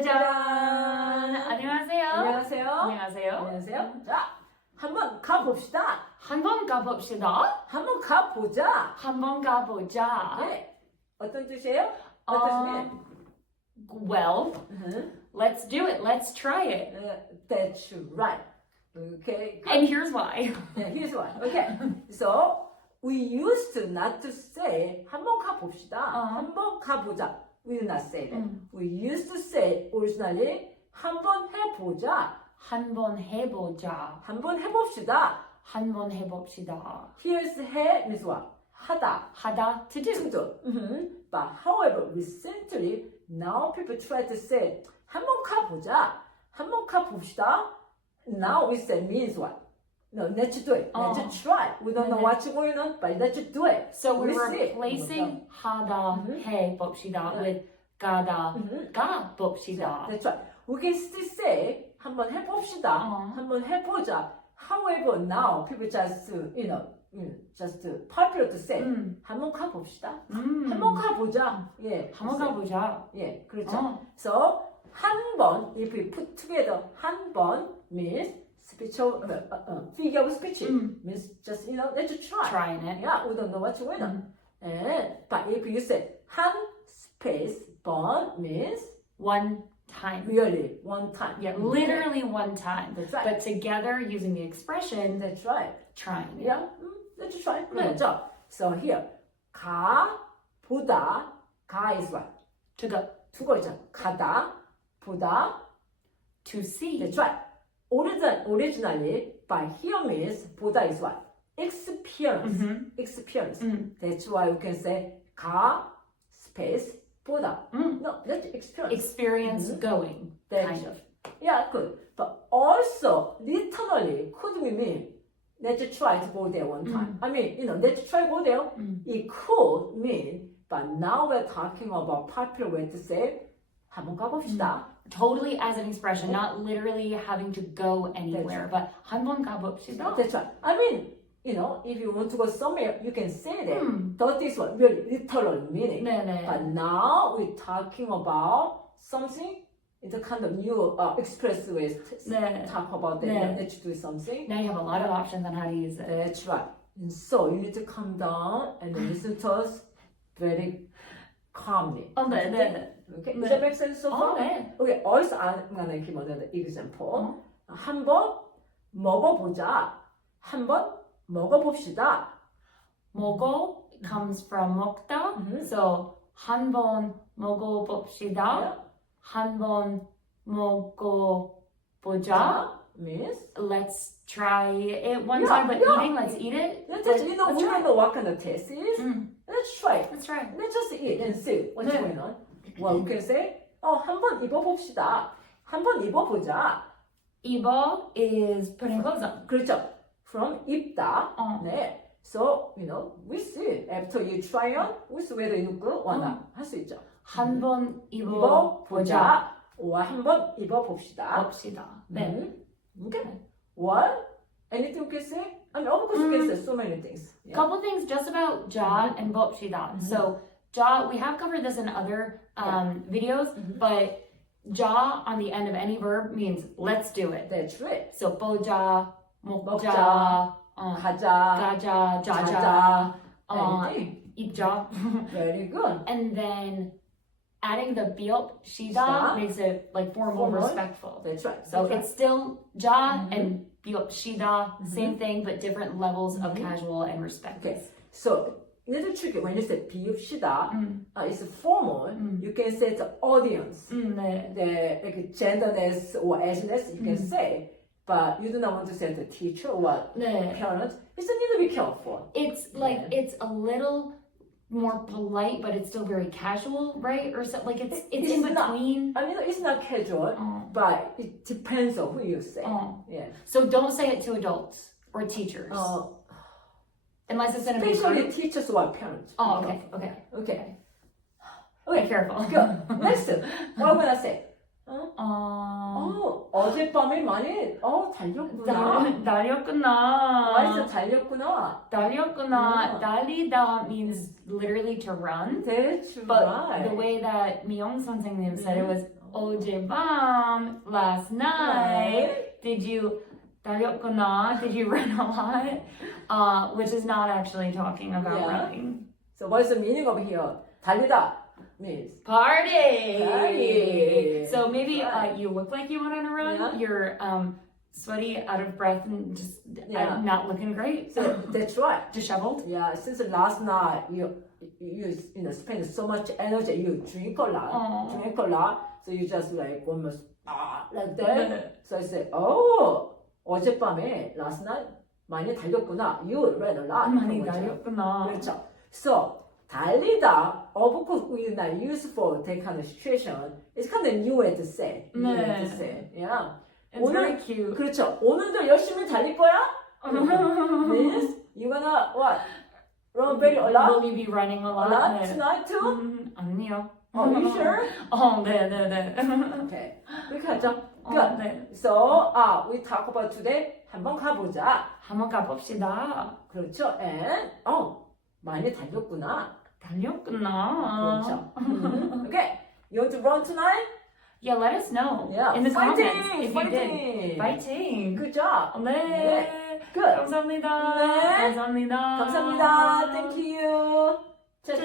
짜잔! 안녕하세요. 안녕하세요. 안녕하세요. 안녕하세요. 자, 한번 가봅시다. 한번 가봅시다. 한번 가보자. 한번 가보자. 네. 어떤 뜻이에요? 어떤 뜻이에요? Well, let's do it. Let's try it. That's right. Okay. Good. And here's why. Here's why. Okay. So we used to not to say 한번 가봅시다. 한번 가보자. We do not say that. We used to say originally 한번 해보자. 한번 해보자. 한번 해봅시다. 한번 해봅시다. Here's 해 means what? 하다. 하다, to do. To do. But however, recently now people try to say 한번 가보자. 한번 가봅시다. Now we say means what? No, let's do it. Let's try. We don't know what's going on, but let's do it. So we're see. replacing 하다, 해봅시다 with 가다, 가봅시다. That's right. We can still say 한번 해봅시다. 한번 해보자. However, now people just just popular to say 한번 가봅시다. 한번 가보자. 예. 한번 가보자. 예, 그렇죠. So 한번 if we put together 한번 means speech figure of speech means just let's try. Trying it. Yeah, we don't know what's going on. But if you say 한 space 번 means One time. really one time. Yeah, literally one time. That's right. But together using the expression That's right. trying. Yeah, let's try. 그렇죠. So here 가 보다 가 is what? To go. 두 글자. 가다 보다. To see. That's right. Originally, by here means 보다 is what? Experience. Experience. That's why we can say 가 space 보다. No, that's experience. Experience going. Kind of. Yeah, good. But also, literally, could we mean let's try to go there one time? I mean, let's try go there. It could mean, but now we're talking about popular way to say 한번 가봅시다. Totally as an expression, not literally having to go anywhere, but 한번 가봅시다. That's right. I mean, if you want to go somewhere, you can say that. But this one really literal meaning. 네네. But now we're talking about something. It's a kind of new express ways to 네. talk about that. 네. Let's do something. Now you have a lot of options on how to use it. That's right. And so you need to calm down and listen to us very calmly. 네. Okay. 네. Does that make sense so far? 네. Okay. Also, I'm gonna give another example. 한번 먹어보자. 한번 먹어봅시다. 먹어 comes from 먹다. So 한번 먹어봅시다. 한번 먹어보자. Means Let's try it one time, but eating, let's eat it. let's just, we don't know what kind of taste is. Let's try it. Let's try. Let's just eat and see what's going on. Well, we can say, 한번 입어봅시다. 한번 입어보자. 입어 is putting clothes on. 그렇죠. From 입다. 네. So, we see. After you try on, we see whether you look good or not. 할 수 있죠. 한번 입어보자. 입어보자. 한번 입어봅시다. 봅시다. 네. Okay. What? Anything we can say? I mean, of course we can say so many things. Yeah. Couple things just about 자 and 봅시다. So 자, we have covered this in other videos, but 자 on the end of any verb means let's do it. That's right. So 보자, 먹자, 먹자, 가자, 가자, 자자, 자자, anything. 입자. Very good. And then adding the 비옵시다 시다. makes it like formal, Formal. respectful. That's right. So it's still 자 and 비옵시다, same thing, but different levels of casual and respect. Okay. So little tricky when you say 비읍시다, it's formal. You can say the audience, 네. the like genderness or ageness. You can say, but you do not want to say the teacher or 네. parent. You still need to be careful. It's like it's a little more polite, but it's still very casual, right? Or so, like it's in not- between. I mean, it's not casual, but it depends on who you say. Yeah. So don't say it to adults or teachers, unless it's in a big Especially group. teachers or parents. Oh, okay. Okay. Be careful. Good. Next, what am I gonna say? 어젯밤에 많이 달렸구나. 달렸구나. 맛있어 달렸구나. 달렸구나. 달리다 means literally to run. That's But right. the way that 미영 선생님 said it was 어젯밤, last night, did you 달렸구나? Did you run a lot? Which is not actually talking about Yeah. running. So what's the meaning of here? 달리다 means Party. Party. So maybe Right. you look like you went on a run. Yeah. You're sweaty, out of breath, and just Yeah. not looking great. so that's right. Disheveled. Yeah, since last night you spend so much energy, you drink a lot, so you just like almost like that. So I said, oh, 어젯밤에 last night 많이 달렸구나. You ran a lot. 많이 그런 거죠. 달렸구나. 그렇죠. So 달리다, of course, we not use for that kind of situation. It's kind of new way to say. New way to say. Yeah. It's very cute. 그렇죠. 오늘도 열심히 달릴 거야? Means you gonna what? Run very a lot? Will you be running a A lot? lot 네. tonight too? 아니요. Oh, you sure? 네. Okay. 그렇게 하죠. Good. 네. So, we talk about today. 한번 가보자. 한번 가봅시다. 그렇죠. And, 많이 달렸구나. 달렸구나. 그렇죠. Okay. You want to run tonight? Yeah, let us know Yeah. in the Fighting! comments if you did. Fighting. Good job. 네. Good. 감사합니다. 네. 감사합니다. 감사합니다. Thank you. 짜잔.